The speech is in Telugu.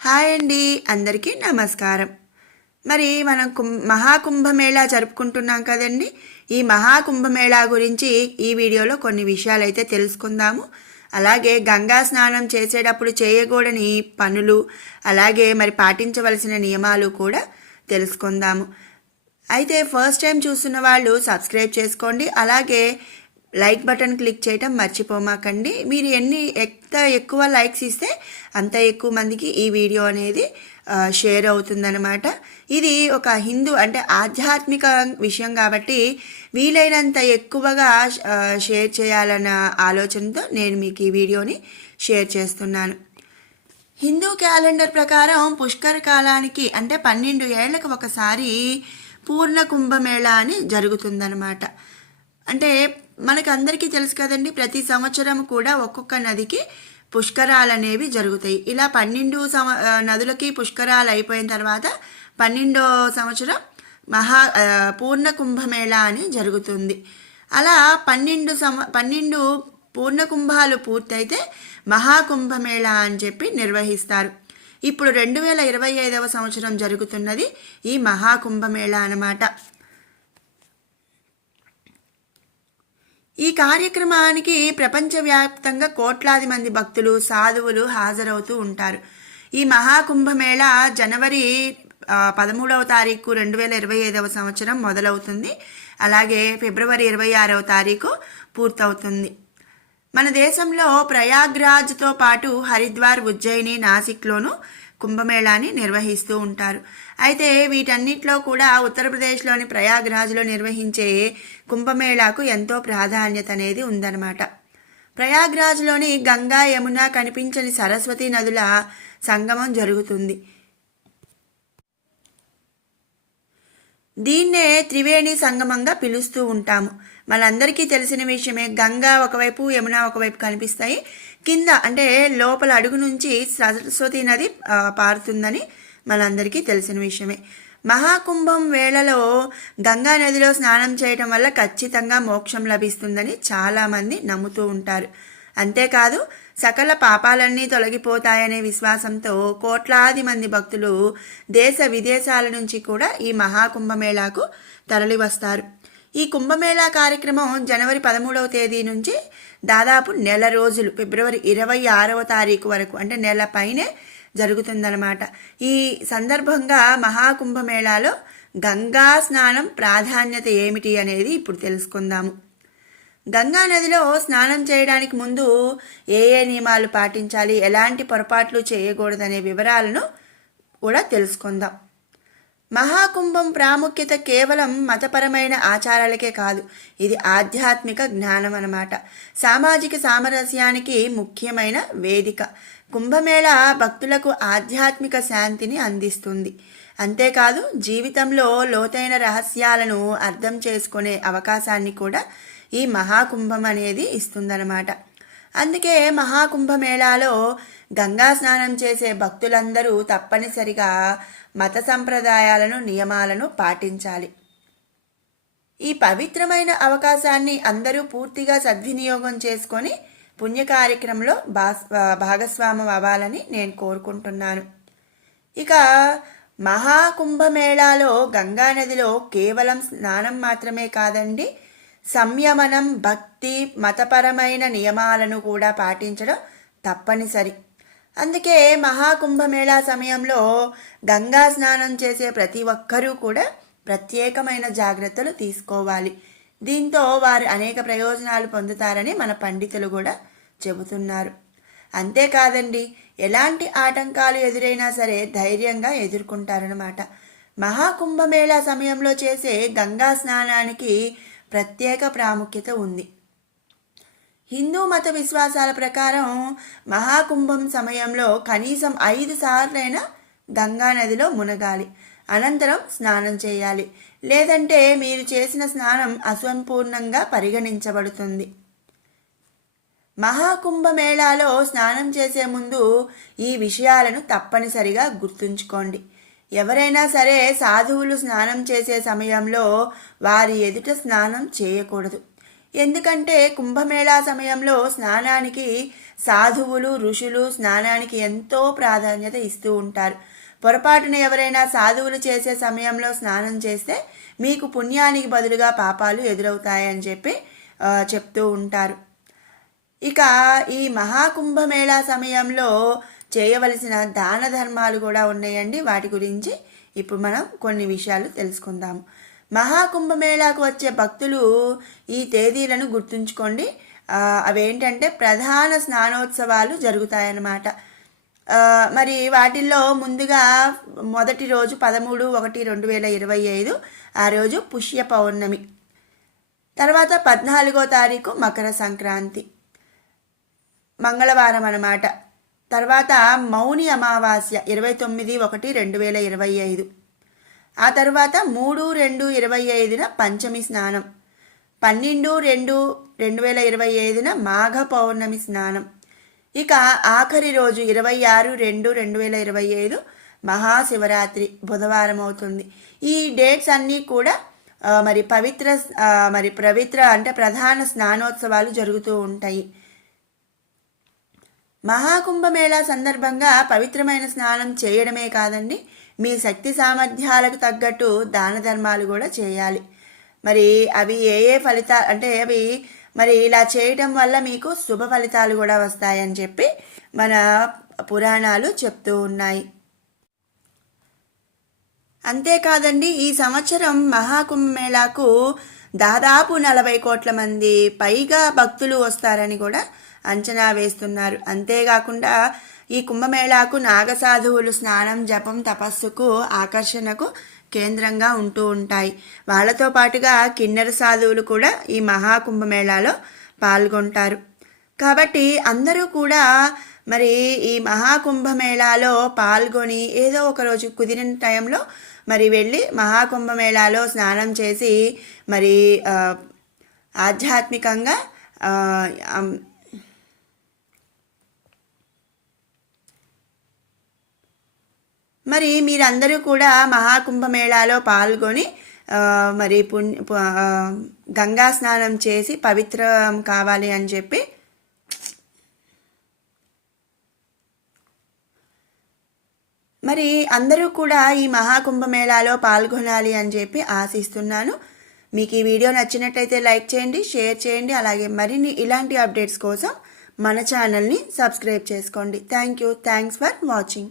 హాయ్ అండి అందరికీ నమస్కారం. మరి మనం కుం మహాకుంభమేళా జరుపుకుంటున్నాం కదండి. ఈ మహాకుంభమేళా గురించి ఈ వీడియోలో కొన్ని విషయాలు అయితే తెలుసుకుందాము. అలాగే గంగా స్నానం చేసేటప్పుడు చేయకూడని పనులు అలాగే మరి పాటించవలసిన నియమాలు కూడా తెలుసుకుందాము. అయితే ఫస్ట్ టైం చూస్తున్న వాళ్ళు సబ్స్క్రైబ్ చేసుకోండి. అలాగే లైక్ బటన్ క్లిక్ చేయటం మర్చిపోమాకండి. మీరు ఎన్ని ఎంత ఎక్కువ లైక్స్ ఇస్తే అంత ఎక్కువ మందికి ఈ వీడియో అనేది షేర్ అవుతుందన్నమాట. ఇది ఒక హిందూ అంటే ఆధ్యాత్మిక విషయం కాబట్టి వీలైనంత ఎక్కువగా షేర్ చేయాలన్న ఆలోచనతో నేను మీకు ఈ వీడియోని షేర్ చేస్తున్నాను. హిందూ క్యాలెండర్ ప్రకారం పుష్కర కాలానికి అంటే పన్నెండు ఏళ్ళకు ఒకసారి పూర్ణ కుంభమేళా అని జరుగుతుందన్నమాట. అంటే మనకు అందరికీ తెలుసు కదండి ప్రతి సంవత్సరం కూడా ఒక్కొక్క నదికి పుష్కరాలు అనేవి జరుగుతాయి. ఇలా పన్నెండు సంవ నదులకి పుష్కరాలు అయిపోయిన తర్వాత పన్నెండో సంవత్సరం మహా పూర్ణ కుంభమేళా అని జరుగుతుంది. అలా పన్నెండు సమ పన్నెండు పూర్ణ కుంభాలు పూర్తయితే మహాకుంభమేళా అని చెప్పి నిర్వహిస్తారు. ఇప్పుడు రెండు వేల ఇరవై ఐదవ సంవత్సరం జరుగుతున్నది ఈ మహాకుంభమేళా అన్నమాట. ఈ కార్యక్రమానికి ప్రపంచవ్యాప్తంగా కోట్లాది మంది భక్తులు సాధువులు హాజరవుతూ ఉంటారు. ఈ మహాకుంభమేళ జనవరి పదమూడవ తారీఖు రెండు వేల ఇరవై ఐదవ సంవత్సరం మొదలవుతుంది. అలాగే ఫిబ్రవరి ఇరవై ఆరవ తారీఖు పూర్తవుతుంది. మన దేశంలో ప్రయాగ్రాజ్తో పాటు హరిద్వార్ ఉజ్జయిని నాసిక్లోనూ కుంభమేళాని నిర్వహిస్తూ ఉంటారు. అయితే వీటన్నిటిలో కూడా ఉత్తరప్రదేశ్లోని ప్రయాగ్రాజ్లో నిర్వహించే కుంభమేళాకు ఎంతో ప్రాధాన్యత అనేది ఉందన్నమాట. ప్రయాగ్రాజ్లోని గంగా యమున కనిపించని సరస్వతి నదుల సంగమం జరుగుతుంది. దీన్నే త్రివేణి సంగమంగా పిలుస్తూ ఉంటాము. మనందరికీ తెలిసిన విషయమే గంగా ఒకవైపు యమున ఒకవైపు కనిపిస్తాయి. కింద అంటే లోపల అడుగు నుంచి సరస్వతి నది పారుతుందని మనందరికీ తెలిసిన విషయమే. మహాకుంభం వేళలో గంగా నదిలో స్నానం చేయటం వల్ల ఖచ్చితంగా మోక్షం లభిస్తుందని చాలామంది నమ్ముతూ ఉంటారు. అంతేకాదు సకల పాపాలన్నీ తొలగిపోతాయనే విశ్వాసంతో కోట్లాది మంది భక్తులు దేశ విదేశాల నుంచి కూడా ఈ మహాకుంభమేళాకు తరలివస్తారు. ఈ కుంభమేళా కార్యక్రమం జనవరి పదమూడవ తేదీ నుంచి దాదాపు నెల రోజులు ఫిబ్రవరి ఇరవై ఆరవ తారీఖు వరకు అంటే నెల పైనే జరుగుతుందన్నమాట. ఈ సందర్భంగా మహాకుంభమేళాలో గంగా స్నానం ప్రాధాన్యత ఏమిటి అనేది ఇప్పుడు తెలుసుకుందాము. గంగా నదిలో స్నానం చేయడానికి ముందు ఏ ఏ నియమాలు పాటించాలి ఎలాంటి పొరపాట్లు చేయకూడదనే వివరాలను కూడా తెలుసుకుందాం. మహాకుంభం ప్రాముఖ్యత కేవలం మతపరమైన ఆచారాలకే కాదు. ఇది ఆధ్యాత్మిక జ్ఞానం అన్నమాట. సామాజిక సామరస్యానికి ముఖ్యమైన వేదిక. కుంభమేళ భక్తులకు ఆధ్యాత్మిక శాంతిని అందిస్తుంది. అంతేకాదు జీవితంలో లోతైన రహస్యాలను అర్థం చేసుకునే అవకాశాన్ని కూడా ఈ మహాకుంభం అనేది ఇస్తుందన్నమాట. అందుకే మహాకుంభమేళాలో గంగా స్నానం చేసే భక్తులందరూ తప్పనిసరిగా మత సంప్రదాయాలను నియమాలను పాటించాలి. ఈ పవిత్రమైన అవకాశాన్ని అందరూ పూర్తిగా సద్వినియోగం చేసుకొని పుణ్య కార్యక్రమంలో భాగస్వామం అవ్వాలని నేను కోరుకుంటున్నాను. ఇక మహాకుంభమేళాలో గంగానదిలో కేవలం స్నానం మాత్రమే కాదండి సంయమనం భక్తి మతపరమైన నియమాలను కూడా పాటించడం తప్పనిసరి. అందుకే మహాకుంభమేళా సమయంలో గంగా స్నానం చేసే ప్రతి ఒక్కరూ కూడా ప్రత్యేకమైన జాగ్రత్తలు తీసుకోవాలి. దీంతో వారు అనేక ప్రయోజనాలు పొందుతారని మన పండితులు కూడా చెబుతున్నారు. అంతేకాదండి ఎలాంటి ఆటంకాలు ఎదురైనా సరే ధైర్యంగా ఎదుర్కొంటారనమాట మహాకుంభమేళా సమయంలో చేసే గంగా స్నానానికి ప్రత్యేక ప్రాముఖ్యత ఉంది. హిందూ మత విశ్వాసాల ప్రకారం మహాకుంభం సమయంలో కనీసం ఐదు సార్లైనా గంగా నదిలో మునగాలి. అనంతరం స్నానం చేయాలి. లేదంటే మీరు చేసిన స్నానం అసంపూర్ణంగా పరిగణించబడుతుంది. మహాకుంభమేళాలో స్నానం చేసే ముందు ఈ విషయాలను తప్పనిసరిగా గుర్తుంచుకోండి. ఎవరైనా సరే సాధువులు స్నానం చేసే సమయంలో వారి ఎదుట స్నానం చేయకూడదు. ఎందుకంటే కుంభమేళా సమయంలో స్నానానికి సాధువులు ఋషులు స్నానానికి ఎంతో ప్రాధాన్యత ఇస్తూ ఉంటారు. పొరపాటున ఎవరైనా సాధువులు చేసే సమయంలో స్నానం చేస్తే మీకు పుణ్యానికి బదులుగా పాపాలు ఎదురవుతాయని చెప్పి చెప్తూ ఉంటారు. ఇక ఈ మహాకుంభమేళా సమయంలో చేయవలసిన దాన ధర్మాలు కూడా ఉన్నాయండి. వాటి గురించి ఇప్పుడు మనం కొన్ని విషయాలు తెలుసుకుందాము. మహాకుంభమేళాకు వచ్చే భక్తులు ఈ తేదీలను గుర్తుంచుకోండి. అవేంటంటే ప్రధాన స్నానోత్సవాలు జరుగుతాయన్నమాట. మరి వాటిల్లో ముందుగా మొదటి రోజు పదమూడు ఒకటి రెండు వేల ఇరవై ఐదు ఆ రోజు పుష్య పౌర్ణమి. తర్వాత పద్నాలుగో తారీఖు మకర సంక్రాంతి. మంగళవారం అన్నమాట. తర్వాత మౌని అమావాస్య ఇరవై తొమ్మిది ఒకటి రెండు వేల ఇరవై ఐదు. ఆ తర్వాత మూడు రెండు ఇరవై ఐదున పంచమి స్నానం. పన్నెండు రెండు రెండు వేల ఇరవై ఐదున మాఘ పౌర్ణమి స్నానం. ఇక ఆఖరి రోజు ఇరవై ఆరు రెండు రెండు వేల ఇరవై ఐదు మహాశివరాత్రి బుధవారం అవుతుంది. ఈ డేట్స్ అన్నీ కూడా మరి పవిత్ర మరి పవిత్ర అంటే ప్రధాన స్నానోత్సవాలు జరుగుతూ ఉంటాయి. మహాకుంభమేళా సందర్భంగా పవిత్రమైన స్నానం చేయడమే కాదండి. మీ శక్తి సామర్థ్యాలకు తగ్గట్టు దాన ధర్మాలు కూడా చేయాలి. మరి అవి ఏ ఏ ఫలితాలు అంటే అవి మరి ఇలా చేయటం వల్ల మీకు శుభ ఫలితాలు కూడా వస్తాయని చెప్పి మన పురాణాలు చెప్తూ ఉన్నాయి. అంతేకాదండి ఈ సంవత్సరం మహాకుంభమేళాకు దాదాపు నలభై కోట్ల మంది పైగా భక్తులు వస్తారని కూడా అంచనా వేస్తున్నారు. అంతేకాకుండా ఈ కుంభమేళాకు నాగసాధువులు స్నానం జపం తపస్సుకు ఆకర్షణకు కేంద్రంగా ఉంటూ ఉంటాయి. వాళ్ళతో పాటుగా కిన్నెర సాధువులు కూడా ఈ మహాకుంభమేళాలో పాల్గొంటారు. కాబట్టి అందరూ కూడా మరి ఈ మహాకుంభమేళాలో పాల్గొని ఏదో ఒక రోజు కుదిరిన టైంలో మరి వెళ్ళి మహాకుంభమేళాలో స్నానం చేసి మరి ఆధ్యాత్మికంగా ఆ, అమ్, మరి మీరందరూ కూడా మహాకుంభమేళాలో పాల్గొని మరి పుణ్య గంగా స్నానం చేసి పవిత్రం కావాలి అని చెప్పి మరి అందరూ కూడా ఈ మహాకుంభమేళాలో పాల్గొనాలి అని చెప్పి ఆశిస్తున్నాను. మీకు ఈ వీడియో నచ్చినట్టయితే లైక్ చేయండి షేర్ చేయండి అలాగే మరిన్ని ఇలాంటి అప్డేట్స్ కోసం మన ఛానల్ని సబ్స్క్రైబ్ చేసుకోండి. Thank you. Thanks for watching.